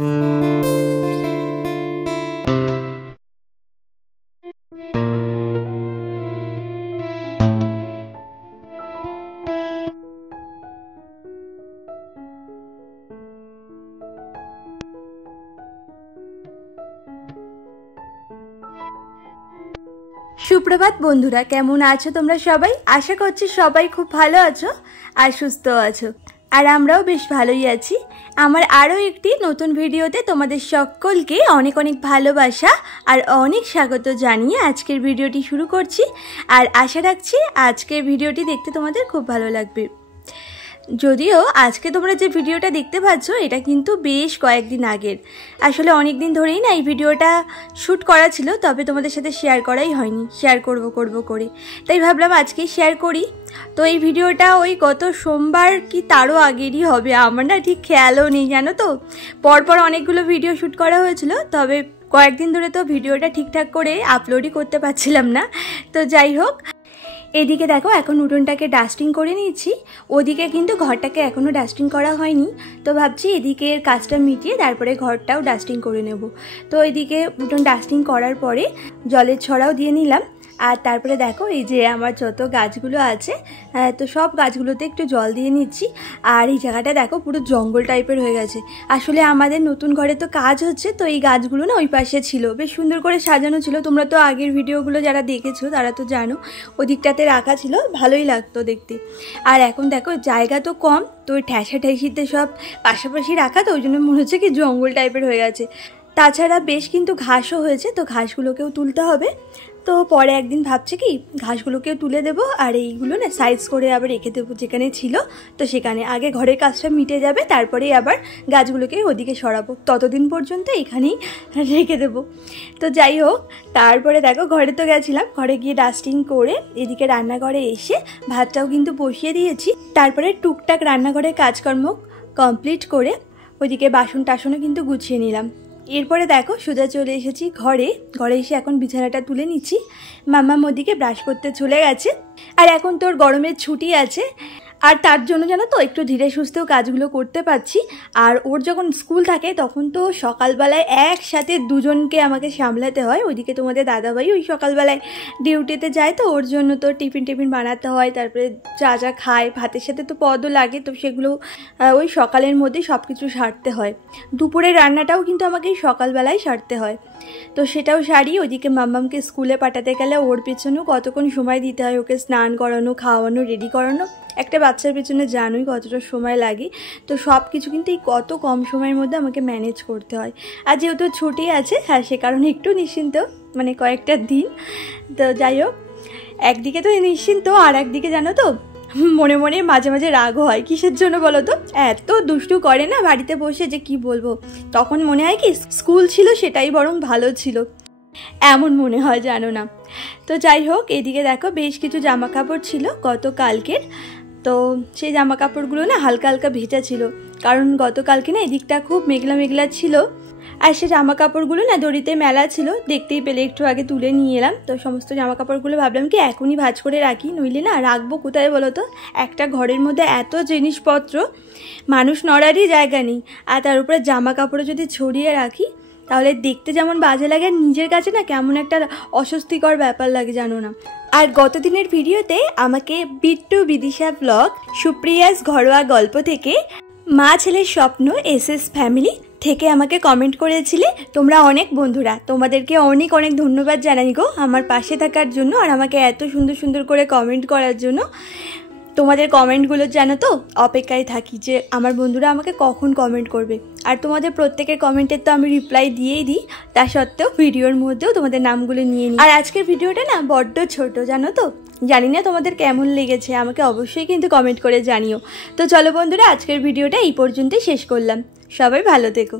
সুপ্রভাত বন্ধুরা, কেমন আছো তোমরা সবাই? আশা করছি সবাই খুব ভালো আছো আর সুস্থ আছো, আর আমরাও বেশ ভালোই আছি। আমার আরও একটি নতুন ভিডিওতে তোমাদের সকলকে অনেক অনেক ভালোবাসা আর অনেক স্বাগত জানিয়ে আজকের ভিডিওটি শুরু করছি। আর আশা রাখছি আজকের ভিডিওটি দেখতে তোমাদের খুব ভালো লাগবে। যদিও আজকে তোমরা যে ভিডিওটা দেখতে পাচ্ছ এটা কিন্তু বেশ কয়েকদিন আগের, আসলে অনেক দিন ধরেই না এই ভিডিওটা শ্যুট করা ছিল, তবে তোমাদের সাথে শেয়ার করাই হয়নি। শেয়ার করব করে তাই ভাবলাম আজকেই শেয়ার করি। তো এই ভিডিওটা ওই গত সোমবার কি তারও আগেরই হবে, আমার না ঠিক খেয়ালও নেই জানো তো। পরপর অনেকগুলো ভিডিও শ্যুট করা হয়েছিল, তবে কয়েকদিন ধরে তো ভিডিওটা ঠিকঠাক করে আপলোডই করতে পারছিলাম না। তো যাই হোক, এদিকে দেখো এখন উঠোনটাকে ডাস্টিং করে নিচ্ছি, ওদিকে কিন্তু ঘরটাকে এখনও ডাস্টিং করা হয়নি। তো ভাবছি এদিকের কাজটা মিটিয়ে তারপরে ঘরটাও ডাস্টিং করে নেব। তো এদিকে উঠোন ডাস্টিং করার পরে জলের ছড়াও দিয়ে নিলাম। আর তারপরে দেখো এই যে আমার যত গাছগুলো আছে, তো সব গাছগুলোতে একটু জল দিয়ে নিচ্ছি। আর এই জায়গাটা দেখো পুরো জঙ্গল টাইপের হয়ে গেছে। আসলে আমাদের নতুন ঘরে তো কাজ হচ্ছে, তো এই গাছগুলো না ওই পাশে ছিল, বেশ সুন্দর করে সাজানো ছিল। তোমরা তো আগের ভিডিওগুলো যারা দেখেছো তারা তো জানো ওদিকটাতে রাখা ছিল, ভালোই লাগতো দেখতে। আর এখন দেখো জায়গা তো কম, তো ওই ঠ্যাসা ঠ্যাসিতে সব পাশাপাশি রাখা, তো ওই জন্য মনে হচ্ছে কি জঙ্গল টাইপের হয়ে গেছে। তাছাড়া বেশ কিন্তু ঘাসও হয়েছে, তো ঘাসগুলোকেও তুলতে হবে। তো পরে একদিন ভাবছি কি ঘাসগুলোকেও তুলে দেবো, আর এইগুলো না সাইজ করে আবার রেখে দেবো যেখানে ছিল। তো সেখানে আগে ঘরের কাজটা মিটে যাবে, তারপরে আবার গাছগুলোকে ওদিকে সরাবো, ততদিন পর্যন্ত এখানেই রেখে দেবো। তো যাই হোক, তারপরে দেখো ঘরে তো গেছিলাম, ঘরে গিয়ে ডাস্টিং করে এদিকে রান্নাঘরে এসে ভাতটাও কিন্তু বসিয়ে দিয়েছি। তারপরে টুকটাক রান্নাঘরের কাজকর্ম কমপ্লিট করে ওইদিকে বাসন টাসনও কিন্তু গুছিয়ে নিলাম। এরপরে দেখো সোজা চলে এসেছি ঘরে এসে এখন বিছানাটা তুলে নিচ্ছি। মাম্মা ওদিকে ব্রাশ করতে চলে গেছে, আর এখন তোর গরমের ছুটি আছে, আর তার জন্য জানো তো একটু ধীরে সুস্থেও কাজগুলো করতে পারছি। আর ওর যখন স্কুল থাকে তখন তো সকালবেলায় একসাথে দুজনকে আমাকে সামলাতে হয়। ওইদিকে তোমাদের দাদাভাই ওই সকালবেলায় ডিউটিতে যায়, তো ওর জন্য তো টিফিন বানাতে হয়, তারপরে যা যা খায় ভাতের সাথে তো পদও লাগে, তো সেগুলো ওই সকালের মধ্যে সব কিছু সারতে হয়। দুপুরের রান্নাটাও কিন্তু আমাকে সকালবেলায় সারতে হয়, তো সেটাও সারি। ওইদিকে মাম্মামকে স্কুলে পাঠাতে গেলে ওর পেছনেও কতক্ষণ সময় দিতে হয়, ওকে স্নান করানো, খাওয়ানো, রেডি করানো। একটা বাচ্চার পেছনে জানোই কতটা সময় লাগে, তো সব কিছু কিন্তু এই কত কম সময়ের মধ্যে আমাকে ম্যানেজ করতে হয়। আর যেহেতু ছুটি আছে, হ্যাঁ সে কারণে একটু নিশ্চিন্ত, মানে কয়েকটা দিন। তো যাই হোক, একদিকে তো নিশ্চিন্ত, আর একদিকে জানো তো মনে মনে মাঝে মাঝে রাগও হয়। কিসের জন্য বলো তো? এত দুষ্টু করে না বাড়িতে বসে যে কি বলবো। তখন মনে হয় কি স্কুল ছিল সেটাই বরং ভালো ছিল, এমন মনে হয় জানো না। তো যাই হোক, এদিকে দেখো বেশ কিছু জামা কাপড় ছিল গতকালকের, তো সেই জামা কাপড়গুলো না হালকা হালকা ভেজা ছিল, কারণ গতকালকে না এদিকটা খুব মেঘলা মেঘলা ছিল। আর সে জামা কাপড়গুলো না দড়িতে মেলা ছিল, দেখতেই পেলে একটু আগে তুলে নিয়ে এলাম। তো সমস্ত জামা কাপড়গুলো ভাবলাম কি এখনই ভাঁজ করে রাখি, নইলে না রাখবো কোথায় বলো তো? একটা ঘরের মধ্যে এত জিনিসপত্র, মানুষ নড়ারই জায়গা নেই, আর তার উপরে জামা কাপড়ে যদি ছড়িয়ে রাখি তাহলে দেখতে যেমন বাজে লাগে, আর নিজের কাছে না কেমন একটা অস্বস্তিকর ব্যাপার লাগে জানো না। আর গত দিনের ভিডিওতে আমাকে বিট্টু বিদিশা ব্লগ সুপ্রিয়াস ঘরোয়া গল্প থেকে মা ছেলের স্বপ্ন এসএস ফ্যামিলি থেকে আমাকে কমেন্ট করেছিলে তোমরা অনেক বন্ধুরা, তোমাদেরকে অনেক অনেক ধন্যবাদ জানাই গো আমার পাশে থাকার জন্য, আর আমাকে এত সুন্দর সুন্দর করে কমেন্ট করার জন্য। তোমাদের কমেন্টগুলো জানো তো অপেক্ষায় থাকি যে আমার বন্ধুরা আমাকে কখন কমেন্ট করবে, আর তোমাদের প্রত্যেকের কমেন্টের তো আমি রিপ্লাই দিয়েই দিই। তা সত্ত্বেও ভিডিওর মধ্যেও তোমাদের নামগুলো নিয়ে নিই। আর আজকের ভিডিওটা না বড্ড ছোট জানো তো, জানি না তোমাদের কেমন লেগেছে, আমাকে অবশ্যই কিন্তু কমেন্ট করে জানিও। তো চলো বন্ধুরা, আজকের ভিডিওটা এই পর্যন্তই শেষ করলাম। সবাই ভালো থেকো।